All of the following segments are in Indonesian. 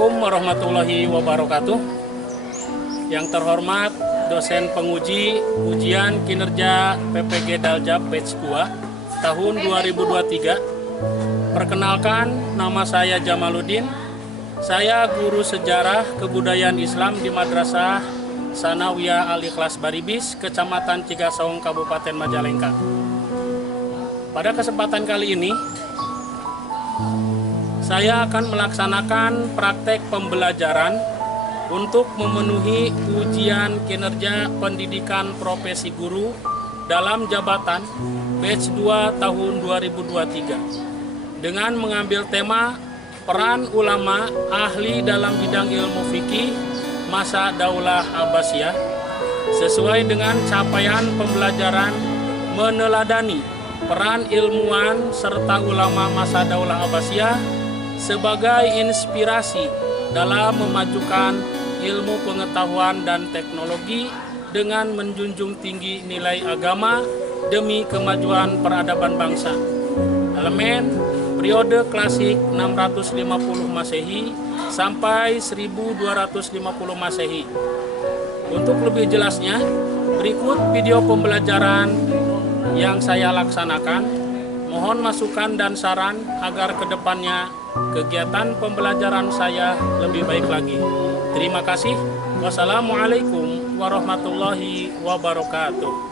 Assalamualaikum warahmatullahi wabarakatuh. Yang terhormat dosen penguji ujian kinerja PPG Daljab Batch 2 tahun 2023. Perkenalkan, nama saya Jamaluddin. Saya guru sejarah kebudayaan Islam di Madrasah Sanawiyah Al-Ikhlas Baribis, Kecamatan Cigasong, Kabupaten Majalengka. Pada kesempatan kali ini, saya akan melaksanakan praktek pembelajaran untuk memenuhi ujian kinerja pendidikan profesi guru dalam jabatan Batch 2 tahun 2023 dengan mengambil tema peran ulama ahli dalam bidang ilmu fikih masa Daulah Abbasiyah sesuai dengan capaian pembelajaran meneladani peran ilmuwan serta ulama masa Daulah Abbasiyah sebagai inspirasi dalam memajukan ilmu pengetahuan dan teknologi dengan menjunjung tinggi nilai agama demi kemajuan peradaban bangsa. Elemen periode klasik 650 Masehi sampai 1250 Masehi. Untuk lebih jelasnya, berikut video pembelajaran yang saya laksanakan. Mohon masukan dan saran agar kedepannya kegiatan pembelajaran saya lebih baik lagi. Terima kasih. Wassalamualaikum warahmatullahi wabarakatuh.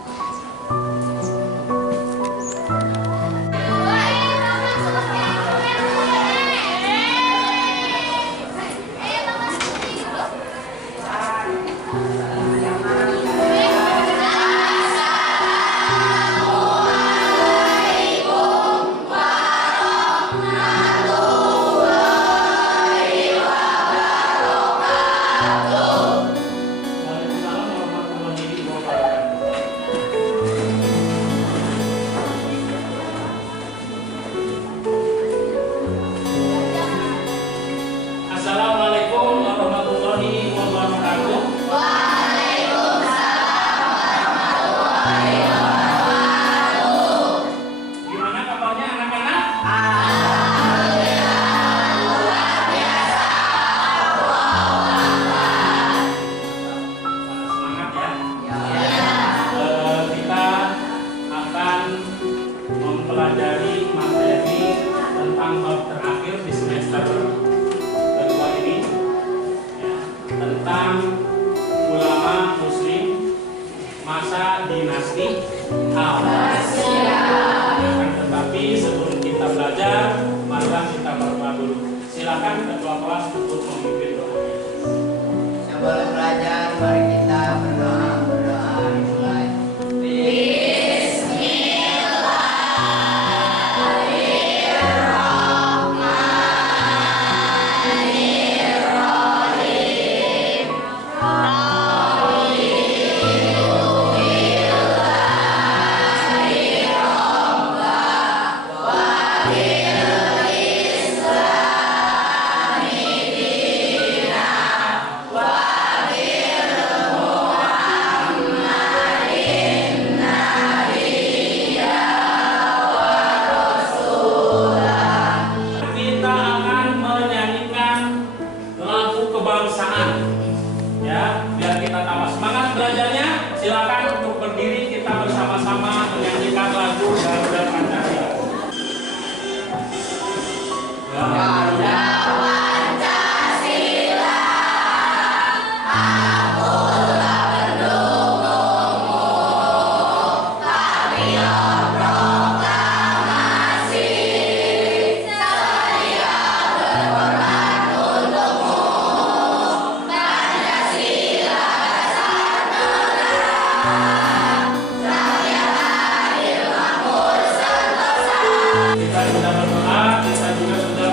Mempelajari materi tentang bab terakhir di semester kedua ini, ya, tentang ulama muslim masa dinasti Abbasiyah. Tetapi sebelum kita belajar, marilah kita berdoa dulu. Silakan ketua kelas untuk memimpin doa. Sebelum belajar, mari kita berdoa. Dimulai. Silakan untuk berdiri, kita bersama-sama menyanyikan lagu Garuda Pancasila. Garuda Pancasila, akulah pendukungmu, Kamio proklamasi, sedia berkorban untukmu, Pancasila. Kita sudah berdoa, kita juga sudah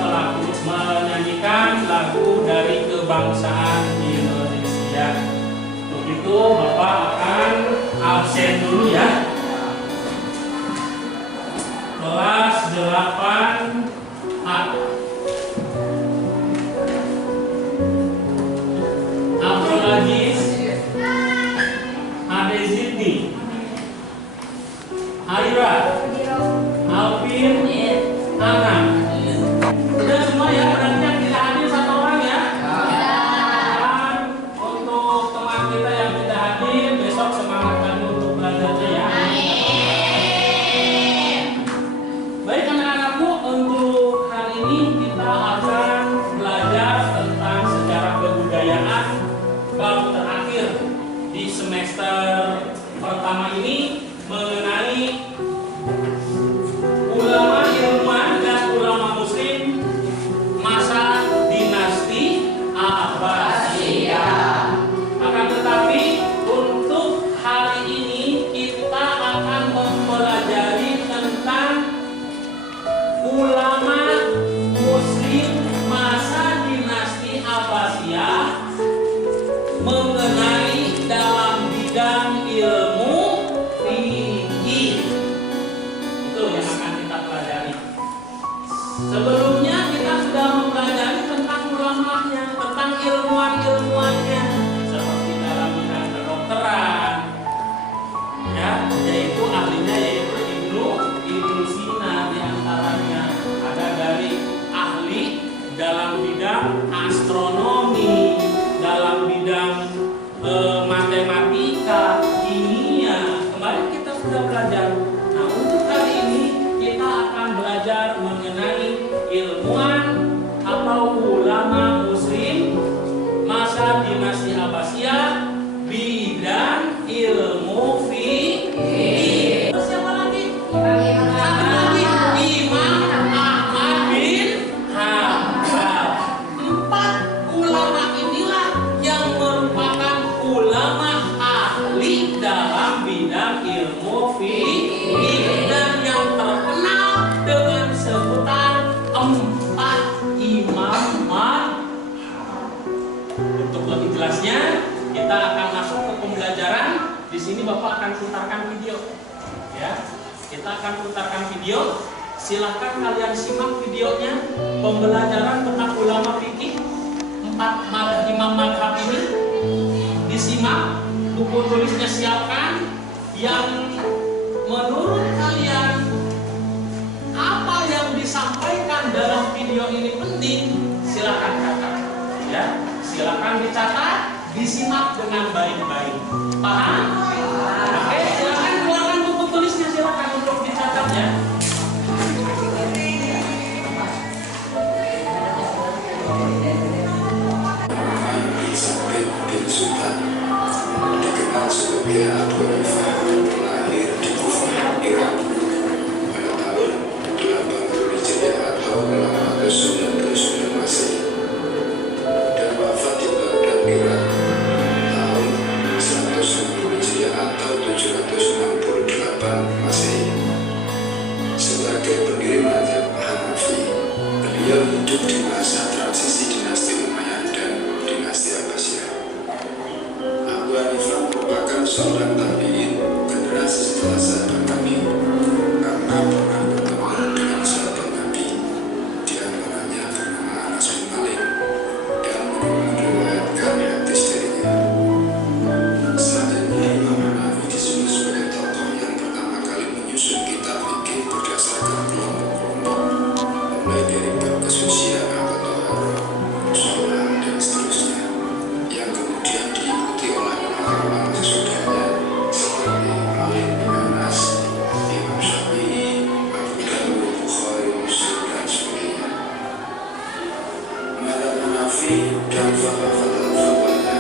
menyanyikan lagu dari kebangsaan Indonesia. Untuk itu Bapak akan absen dulu ya. Kelas 8A. Abdul Aziz, Ade Zidni, Aira, Alvin, Ana. Sudah semua ya, berarti yang tidak hadir satu orang ya. di semester pertama ini mengenai ulama ilmuwan dan ulama muslim masa dinasti Abbasiyah. Akan tetapi untuk hari ini kita akan mempelajari tentang ulama muslim masa dinasti Abbasiyah mengenai dalam bidang ilmu fikih. Itu yang akan kita pelajari. Sebelumnya kita sudah mempelajari tentang ulamanya, tentang ilmuwan-ilmuwannya, seperti dalam bidang kedokteran, ya, yaitu ahlinya yaitu Ibnu Sina diantaranya. Ada dari ahli dalam bidang astronomi, dalam bidang matematika, kimia. Kemarin kita sudah belajar. Nah, untuk hari ini kita akan belajar mengenai ilmuwan atau ulama muslim masa dinasti Abbasiyah bidang ilmu fikih. Terus siapa lagi? Imam Ahmad bin Hanbal. 4 ulama inilah yang merupakan ulama ahli dalam bidang ilmu fikih dan yang terkenal dengan sebutan 4 imam madhab. Untuk lebih jelasnya, kita akan masuk ke pembelajaran. Di sini Bapak akan putarkan video, ya. Kita akan putarkan video. Silahkan kalian simak videonya. Pembelajaran tentang ulama fikih 4 imam madhab ini disimak. Buku tulisnya siapkan. Yang menurut kalian apa yang disampaikan dalam video ini penting, silakan catat, ya. Silakan dicatat, disimak dengan baik-baik. Paham? Oke, silakan keluarkan buku tulisnya, silakan untuk dicatat, ya. Sampai bin Sultan dikenal sebagai Abu Hanifah dan lahir di Kufah, Irak pada tahun 80 Hijriah atau 899 Masehi dan wafat di Baghdad, Irak tahun 110 Hijriah atau 768 Masehi. Sebagai pendiri mazhab Hanafi, beliau hidup di masa transisi dinasti Umayyah dan dinasti Abbasiyah. Abu Hanifah merupakan seorang tabi'in generasi setelah sahabat Nabi karena pernah bertemu dengan sahabat Nabi, di antaranya bernama Anas bin Malik, dan meriwayatkan hadis darinya. Selanjutnya Imam Hanafi disebut sebagai tokoh yang pertama kali menyusun kitab fikih berdasarkan kelompok-kelompok, mulai dari bab kesucian atau taharah, sholat dan seterusnya, yang kemudian diikuti oleh ulama sesudahnya seperti Malik bin Anas, Imam Syafi'i, Abu Dawud, Bukhari, Muslim dan sebagainya. Mazhab Hanafi dan fatwa-fatwanya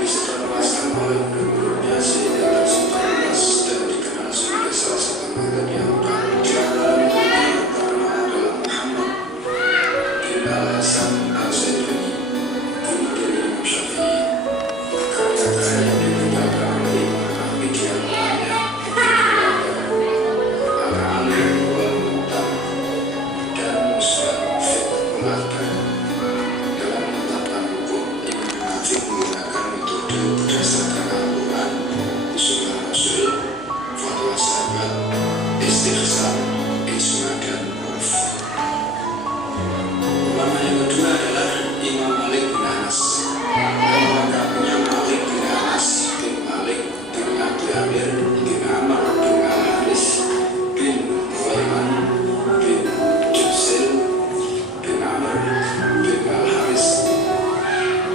disebarluaskan oleh guru-gurunya sehingga tersebar luas dan dikenal sebagai salah satu mazhab yang baru. Di antaranya yang terkenal adalah Muhammad bin Al-Hasan Al-Zaituni, guru dari Imam Syafi'i. Karya-karya yang ditinggalkan oleh Imam Hanafi di antaranya Al-Alim wal Mu'tam dan Musnad Fiqhul Akbar. Dalam menetapkan hukum, Imam Hanafi menggunakan metode berdasarkan Al-Quran, Sunnah Rasul, fatwa sahabat, istihsan, ijma dan urf. Ulama yang kedua adalah Imam Malik bin Anas. Nama lengkapnya Malik bin Anas bin Malik bin Abi Amir bin Amr bin Al-Haris bin Sulaiman bin Jusil bin Amr bin Al-Haris.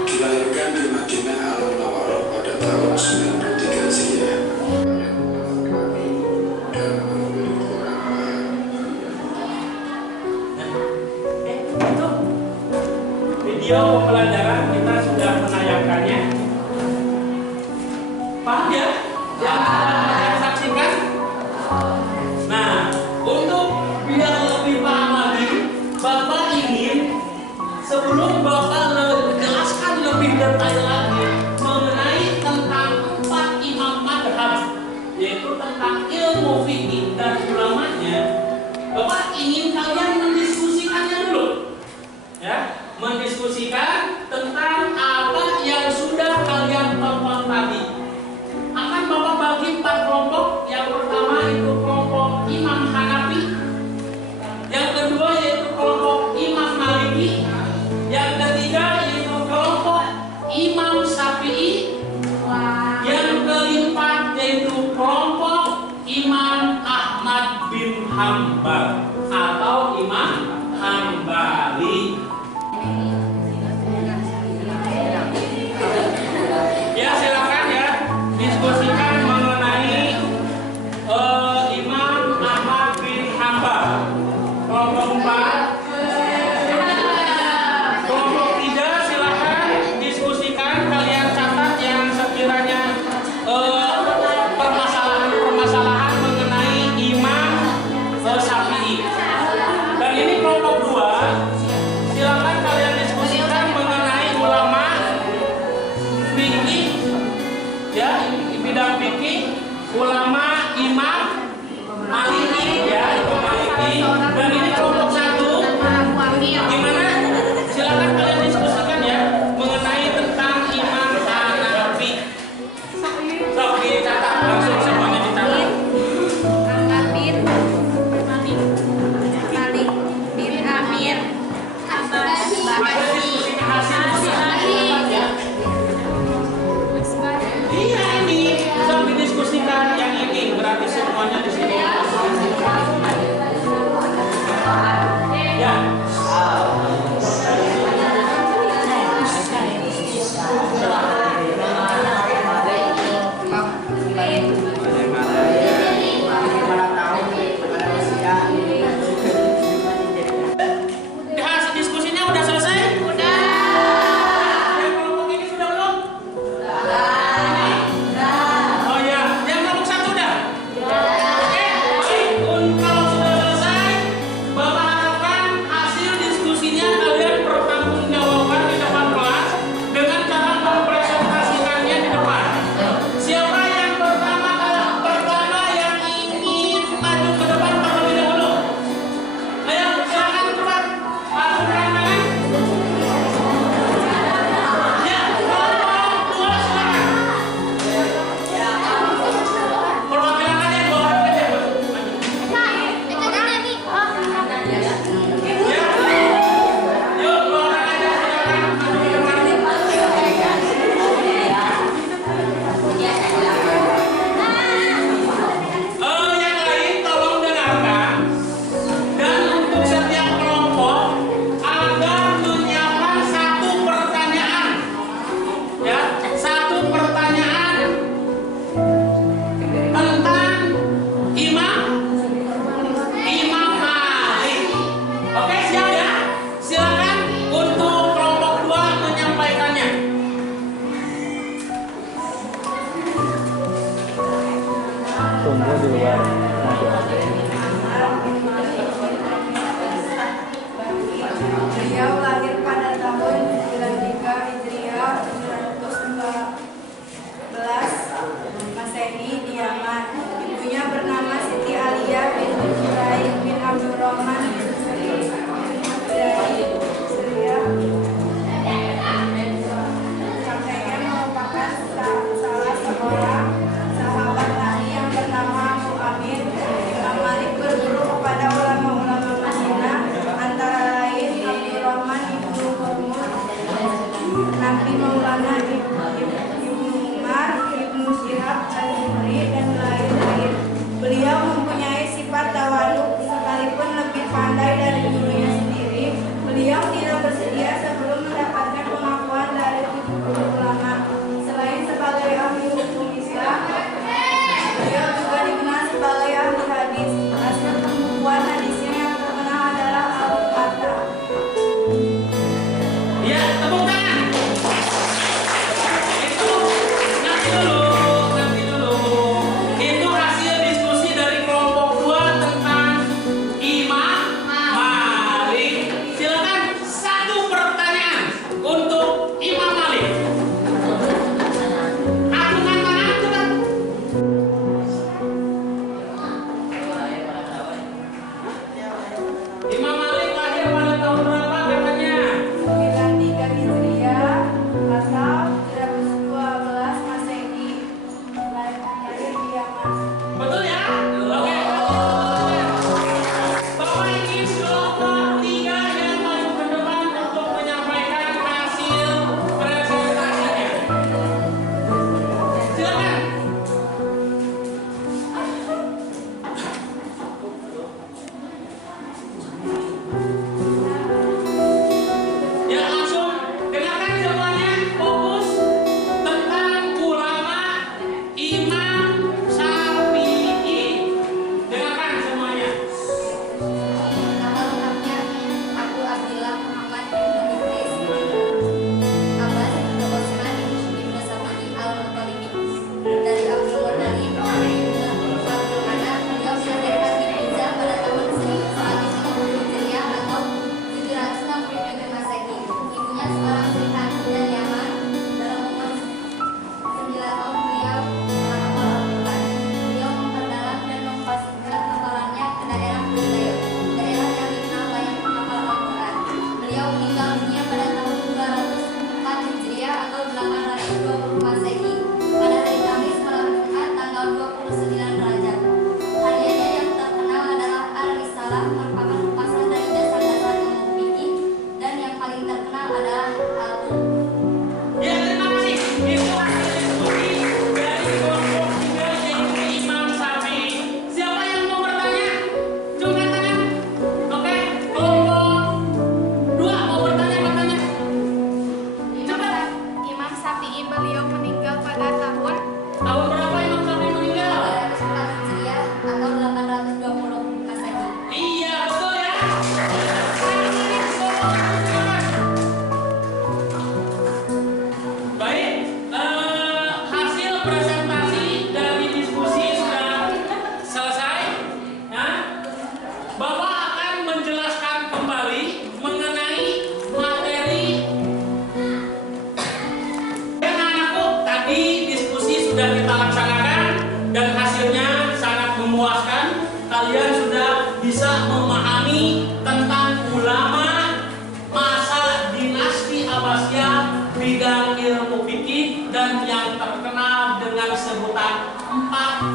Dilahirkan di Madinah Al-Munawwarah pada tahun 93 Hijriah dan memiliki orang Itu video pembelajaran kita sudah menayangkannya. Paham ya? Yang saksikan? Nah, untuk biar lebih paham lagi, Bapak ingin sebelum Bapak jelaskan lebih detail lagi mengenai tentang 4 imam madhab, yaitu tentang ilmu fikih dan ulamanya, Bapak ingin kalian mendiskusikannya dulu, ya, mendiskusikan tentang apa yang sudah kalian tonton tadi. Akan Bapak bagi 4 kelompok. Yang pertama itu kelompok Imam Hanafi, yang kedua yaitu kelompok Imam Maliki, yang ketiga yaitu kelompok Imam Syafi'i, yang keempat yaitu kelompok Imam Ahmad bin Hanbal atau Imam Hanbali. Ya, silakan ya diskusikan mengenai Imam Ahmad bin Hanbal. Kelompok 4. Kelompok 3 silakan diskusikan, kalian catat yang sekiranya permasalahan mengenai Imam Syafi'i. Dan ini kelompok 2, silakan kalian diskusikan mengenai ulama fikih, ya, bidang fikih, ulama Imam Maliki, ya, itu Maliki. Dan ini kelompok 1, gimana? Silakan kalian diskusikan ya mengenai tentang Imam Hanafi. Sok dicatat, langsung semuanya dicatat. Ahmad bin Malik bin Amir Ada diskusikan hasil ya. Iya, ini sok didiskusikan yang ini, berarti semuanya di sini. Ya. Hasil diskusinya udah selesai? Udah. Yang kelompok ini sudah belum? Oh ya, yang kelompok 1 udah? Oke, baik. Kalau sudah selesai, Bapak harapkan hasil diskusinya kalian pertanggungjawabkan di depan kelas dengan cara mempresentasikannya di depan. Siapa yang pertama yang ingin maju ke depan terlebih dahulu? Ayo, silakan cepat. Angkat tangan. Ya, kelompok 2 silakan. Perwakilan aja 2 orang aja. Ya. Yuk, 2 orang aja silakan maju ke depan. Yang lain tolong dengarkan, dan untuk setiap kelompok agar menyiapkan 1 pertanyaan, ya, 1 pertanyaan tentang Imam Malik. Oke, siap ya? Silakan untuk kelompok 2 menyampaikannya. Tunggu di luar. Beliau lahir pada tahun 93 Hijriah 914 Masehi di Yaman. Ibunya bernama Siti Aliyah bin Ibrahim bin Abdurrahman bin Syria. Kakeknya merupakan salah seorang sahabat Nabi yang bernama Abu Amir. Imam Malik berguru kepada ulama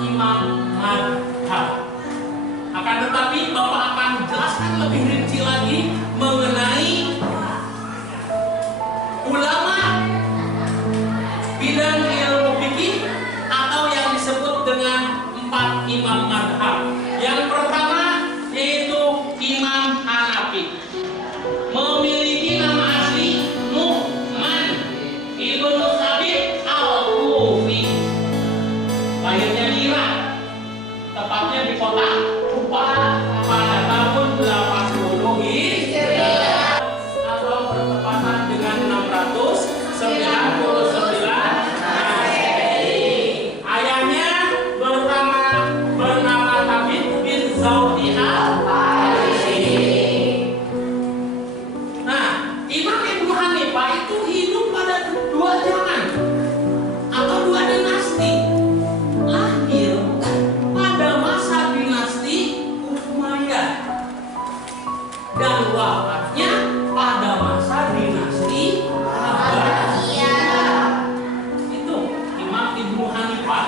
imam madhab. Akan tetapi Bapak akan jelaskan lebih rinci lagi mengenai ulama bidang ilmu fikih atau yang disebut dengan 4 imam madhab. Yang pertama yaitu Imam Hanafi, memiliki nama asli Nu'man Ibnu Sabit Al-Kufi. Lahirnya di Irak, tepatnya di kota Kufa pada tahun 80 Hijriah atau bertepatan dengan 699 Masehi. Ayahnya bernama Thabit bin Zawdi Al-Farisi. Nah, Imam Ibnu Hanifah itu hidup pada 2 zaman atau 2 dinasti. Lahir pada masa dinasti Umayyah dan wafatnya pada masa dinasti Abbasiyah. Itu Imam Ibnu Hanifah.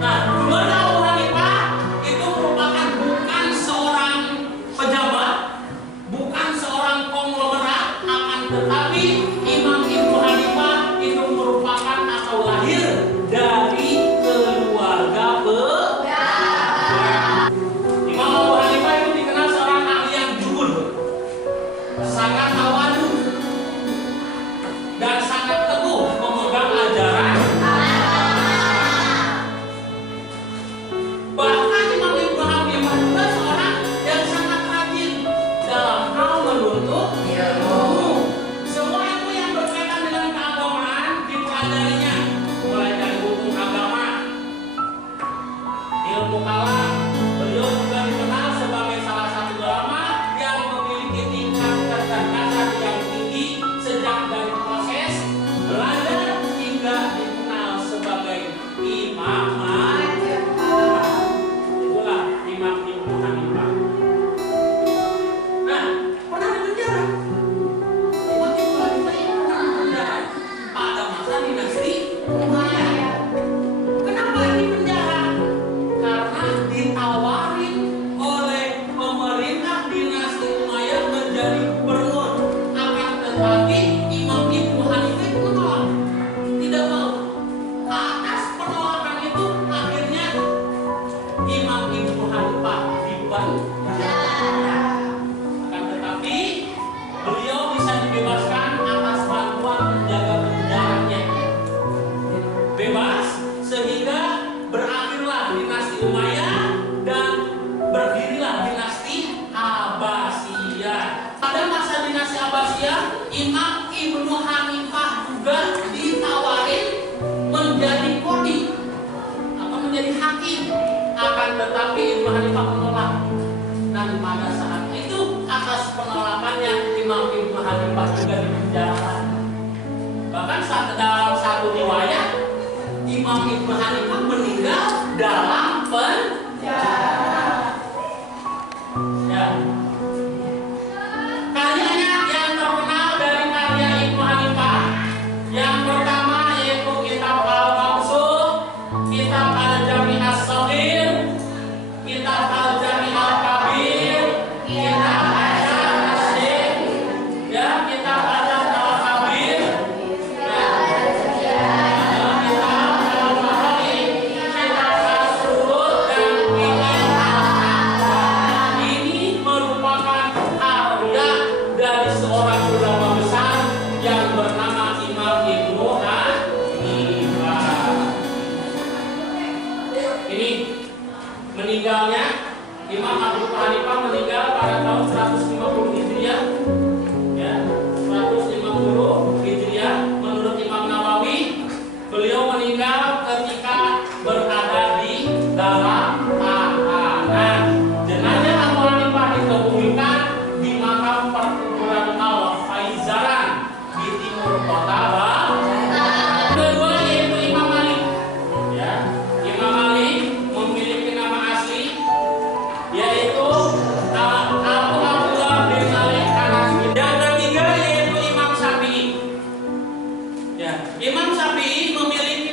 Nah, Imam Abu Hanifah itu merupakan bukan seorang pejabat, bukan seorang konglomerat, akan tetapi Imam Ibnu Hanifah itu merupakan atau lahir dari keluarga pejabat. Imam Abu Hanifah itu dikenal seorang ahli yang jujur, sangat tawadhu, dan sangat teguh memegang ajaran. Bahkan Imam Ibnu Hanifah juga seorang yang sangat rajin dalam hal menuntut ilmu. Semua ilmu yang berkaitan dengan keagamaan dipelajarinya, mulai dari hukum agama, ilmu kalam. Beliau juga dikenal sebagai salah satu ulama yang memiliki tingkat kecerdasan yang tinggi sejak dari proses belajar hingga dikenal sebagai imam madhab. Itulah Imam Ibnu Hanifah. Nah, pernah di penjara. Imam Ibnu Hanifah ini pernah di penjara pada masa dinasti Umayyah. Kenapa di penjara? Karena ditawarin oleh pemerintah dinasti Umayyah menjadi gubernur. Akan tetapi Imam Ibnu Hanifah itu menolak, tidak mau. Atas penolakan itu akhirnya Imam Ibnu Hanifah dipenjara. Akan tetapi beliau bisa dibebaskan atas bantuan penjaga penjaranya. Bebas sehingga berakhirlah dinasti Umayyah dan berdirilah dinasti Abbasiyah. Pada masa dinasti Abbasiyah, Imam Ibnu Hanifah juga ditawarin menjadi qadhi atau menjadi hakim. Akan tetapi Ibnu Hanifah menolak. Dan pada saat itu atas penolakannya Imam Ibnu Hanifah juga dipenjara. Bahkan dalam satu riwayat Imam Ibnu Hanifah meninggal dalam penjara. Ya. Karyanya yang terkenal dari karya Ibnu Hanifah yang pertama yaitu kitab Al-Mawsuf, kitab Al-Jami' As-Shaghir, kitab Al-Jami' Al-Kabir, kitab Al-Syarh As-Syiq, ya, kitab Al-Syarh Al-Kabir, ya, kitab Al-Mahari, kitab Al-Surut, dan kitab Al-Ahkam. Ini merupakan karya dari seorang ulama besar yang bernama Imam Ibnu Hanifah. Ini meninggalnya Imam Abu Hanifah meninggal pada tahun 150 Hijriah. Ya, 150 Hijriah menurut Imam Nawawi. Beliau meninggal ketika berada di dalam tahanan. Jenazah Abu Hanifah dikebumikan di makam perkuburan Al-Faizaran di timur kota Baghdad. Kedua yaitu Imam Malik. Ya, Imam Malik memiliki nama asli yaitu Abu Abdullah bin Malik Hanafi. Yang ketiga yaitu Imam Syafi'i. Ya, Imam Syafi'i memiliki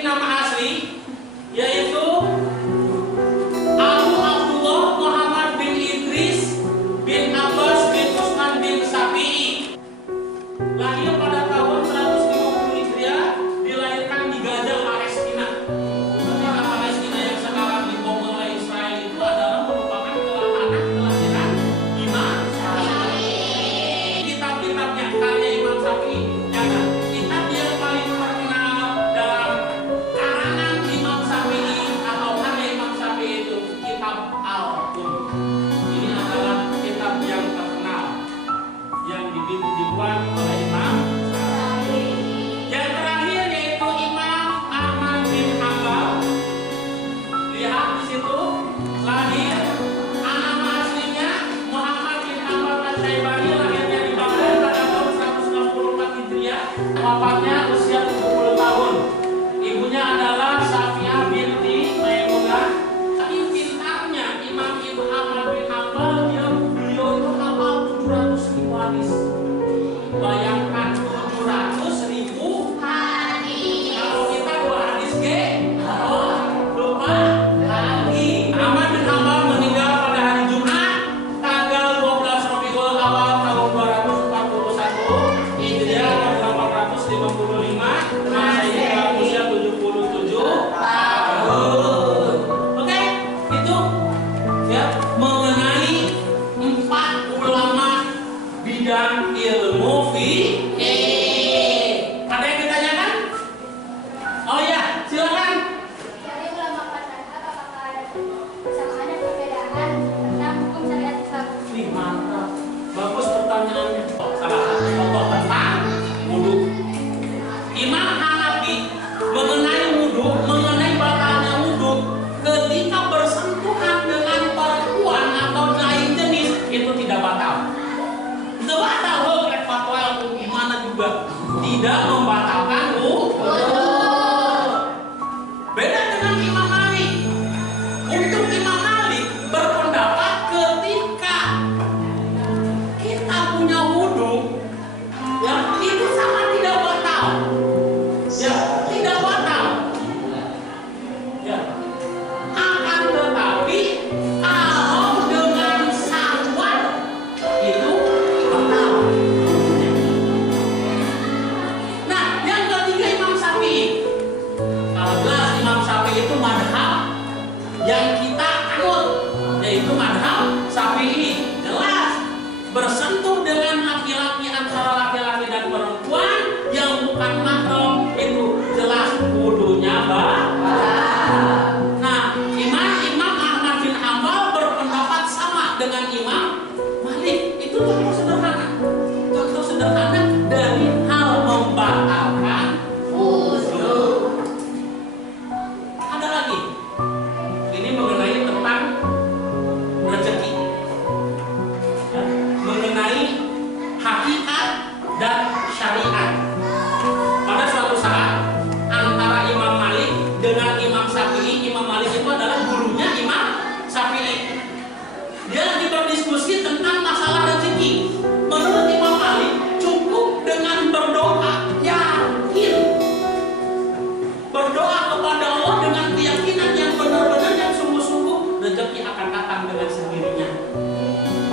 65, Masehi dalam usia 77 tahun. Oke, itu ya mengenai 4 ulama bidang ilmu fikih. Ada yang ditanyakan? Oh ya, silakan. Dari ulama masyarakat apakah ada persamaan dan perbedaan tentang hukum syariat Islam? Nih mantap, bagus pertanyaannya. Salah satu contoh tentang wudhu. Imam Hanafi mengenai wudhu, mengenai batalnya wudhu, ketika bersentuhan dengan perempuan atau lain jenis itu tidak batal. Tidak batal, fatwa gimana juga tidak membatalkan wudhu. Beda dengan Imam Malik. Untuk Imam Malik berpendapat ketika kita punya wudhu, ya itu sama tidak batal, ya tidak batal, ya akan tetapi kalau dengan syahwat itu batal. Nah, yang ketiga Imam Syafi'i. Kalau jelas Imam Syafi'i itu madhab yang kita anut, yaitu madhab Syafi'i. Jelas bersentuh dengan laki-laki, antara laki-laki dan perempuan yang bukan mahram itu jelas wudunya batal. Nah, Imam Ahmad bin Hanbal berpendapat sama dengan Imam Malik. Itu contoh sederhana. Contoh sederhana dari hal membatalkan wudhu. Ada lagi. Ini mengenai tentang rezeki. Ya, mengenai hakikat dan syariat. Pada suatu saat antara Imam Malik dengan Imam Syafi'i, Imam Malik itu adalah gurunya Imam Syafi'i. Dia lagi berdiskusi tentang masalah rezeki. Menurut Imam Malik cukup dengan berdoa, yakin berdoa kepada Allah dengan keyakinan yang benar-benar, yang sungguh-sungguh, rezeki akan datang dengan sendirinya.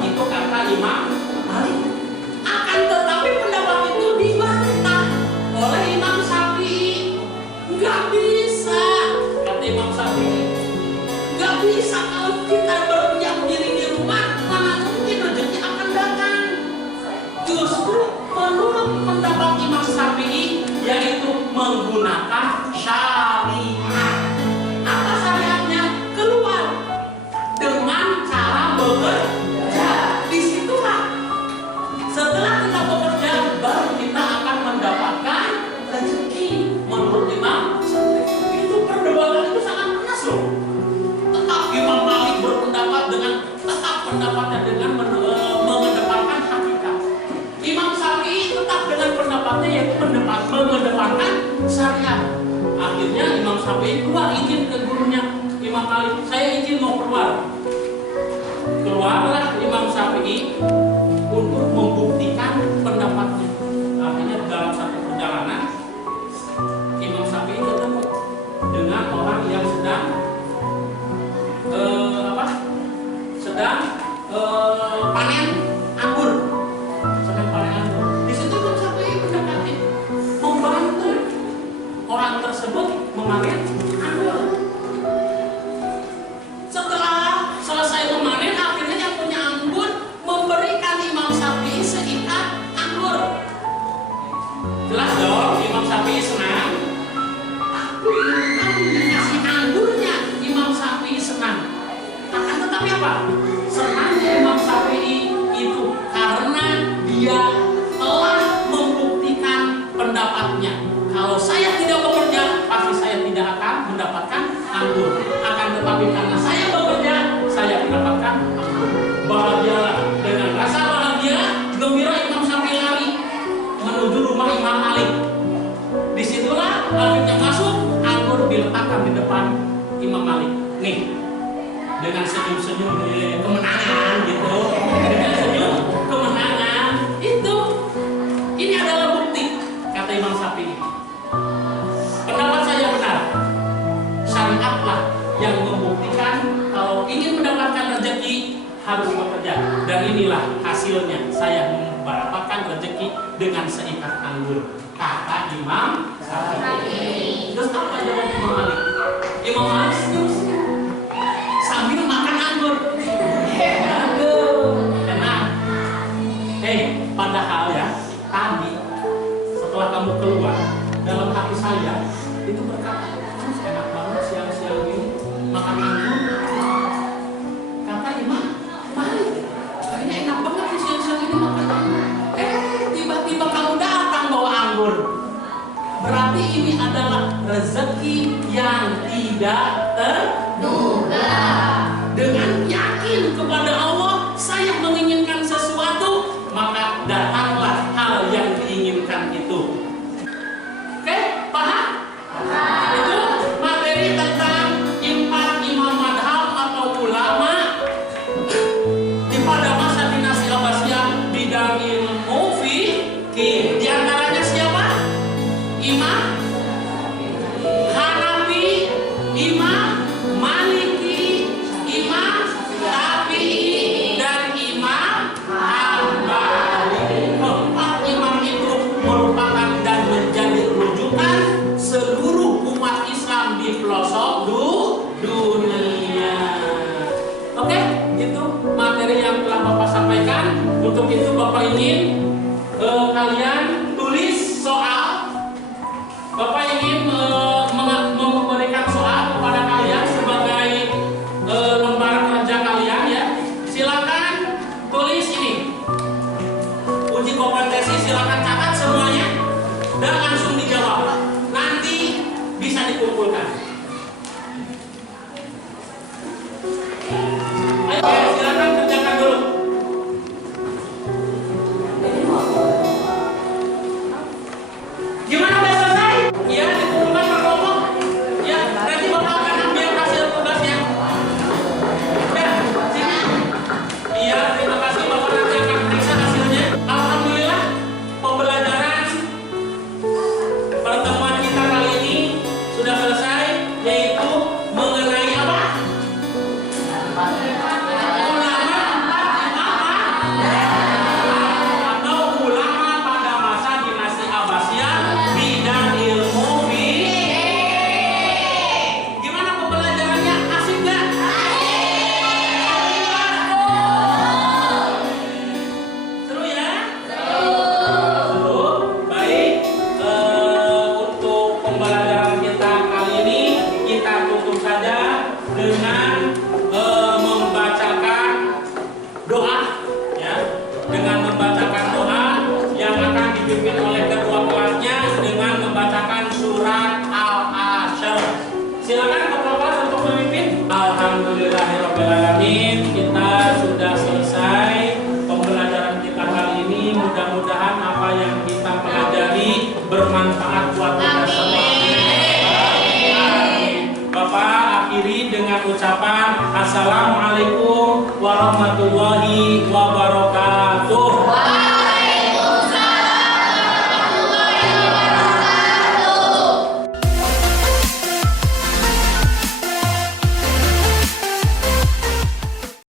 Itu kata Imam Malik. Akan tetapi pendapat itu dibantah oleh Imam Syafi'i. Nggak bisa, kata Imam Syafi'i. Nggak bisa kalau kita berdiam diri di rumah, mana mungkin rezeki akan datang. Justru menurut pendapat Imam Syafi'i, yaitu menggunakan syariat. Apa syariatnya? Keluar dengan cara bekerja. Disitulah setelah kita bekerja baru kita akan mendapatkan rezeki. Menurut Imam Syafi'i itu perdebatan itu sangat panas loh. Tetap Imam Malik berpendapat dengan tetap pendapatnya dengan mengedepankan hakikat. Imam Syafi'i tetap dengan pendapatnya yaitu mengedepankan syariat. Akhirnya Imam Syafi'i keluar, izin ke gurunya Imam Malik, saya izin mau keluar. Keluarlah Imam Syafi'i untuk membuktikan pendapatnya. Akhirnya dalam satu perjalanan Imam Syafi'i ketemu dengan orang yang sedang panen anggur. Sedang panen anggur. Di situ Imam Syafi'i mendekati, membantu orang tersebut memanen anggur. Setelah selesai memanen, akhirnya yang punya anggur memberikan Imam Syafi'i seikat anggur. Jelas dong, Imam Syafi'i senang. Tapi kan dikasih anggurnya, Imam Syafi'i senang. Akan tetapi apa? Senangnya Imam Syafi'i itu karena dia telah membuktikan pendapatnya. Kalau saya tidak bekerja, pasti saya tidak akan mendapatkan anggur. Akan tetapi karena saya bekerja, saya mendapatkan anggur. Bahagialah, dengan rasa bahagia, gembira Imam Syafi'i lari menuju rumah Imam Malik. Disitulah akhirnya masuk, anggur diletakkan di depan Imam Malik. Nih, dengan senyum-senyum kemenangan gitu, dengan senyum kemenangan itu, ini adalah bukti, kata Imam Syafi'i. Pendapat saya benar, syariatlah yang membuktikan kalau ingin mendapatkan rezeki harus bekerja. Dan inilah hasilnya, saya mendapatkan rezeki dengan seikat anggur. kata Imam Syafi'i. Terus apa jawab Imam Ali? Imam Ali seterusnya sambil makan anggur. Aduh, enak. Padahal ya tadi setelah kamu keluar dalam hati saya itu berkata, enak banget siang-siang ini makan anggur. Kata Imam, Malik, kayaknya enak banget nih siang-siang ini makan anggur. Tiba-tiba kamu datang bawa anggur. Berarti ini adalah rezeki yang tidak terduga. Dengan yakin kepada Allah, saya menginginkan sesuatu, maka datanglah hal yang diinginkan itu. Oke, paham? Itu materi tentang empat imam madhab atau ulama pada masa dinasti Abbasiyah bidang ilmu fikih. Di antaranya siapa? Imam Hanafi, Imam Maliki, Imam Syafi'i, dan Imam Hambali. Keempat imam itu merupakan dan menjadi rujukan seluruh umat Islam di pelosok dunia. Oke, itu materi yang telah Bapak sampaikan. Untuk itu Bapak ingin kalian tulis soal. Bapak ingin memberikan soal kepada kalian sebagai lembar kerja kalian ya. Silakan tulis ini. Uji kompetensi silakan catat semuanya dan langsung dijawab. Nanti bisa dikumpulkan. Ayo silakan kerjakan dulu. Gimana udah selesai? Iya, dikumpulkan per kelompok. Ya, nanti Bapak akan ambil hasil tugasnya. Ya, sini. Iya, terima kasih Bapak nanti akan periksa hasilnya. Alhamdulillah, pembelajaran pertemuan kita kali ini sudah selesai, yaitu mengenai apa? Ulama pada masa dinasti Abbasiyah bidang ilmu fikih. Gimana pembelajarannya? Asik nggak? Seru ya? Seru. Baik. Untuk pembelajaran kita kali ini kita tutup saja dengan membacakan doa, ya, dengan membacakan doa yang akan dipimpin oleh ketua kelasnya dengan membacakan surat Al-Asyr. Silakan ketua kelas untuk memimpin. Alhamdulillahirobbilalamin, kita sudah selesai pembelajaran kita kali ini. Mudah-mudahan apa yang kita pelajari bermanfaat buat kita semua. Bapak akhiri dengan ucapan Assalamualaikum warahmatullahi wabarakatuh.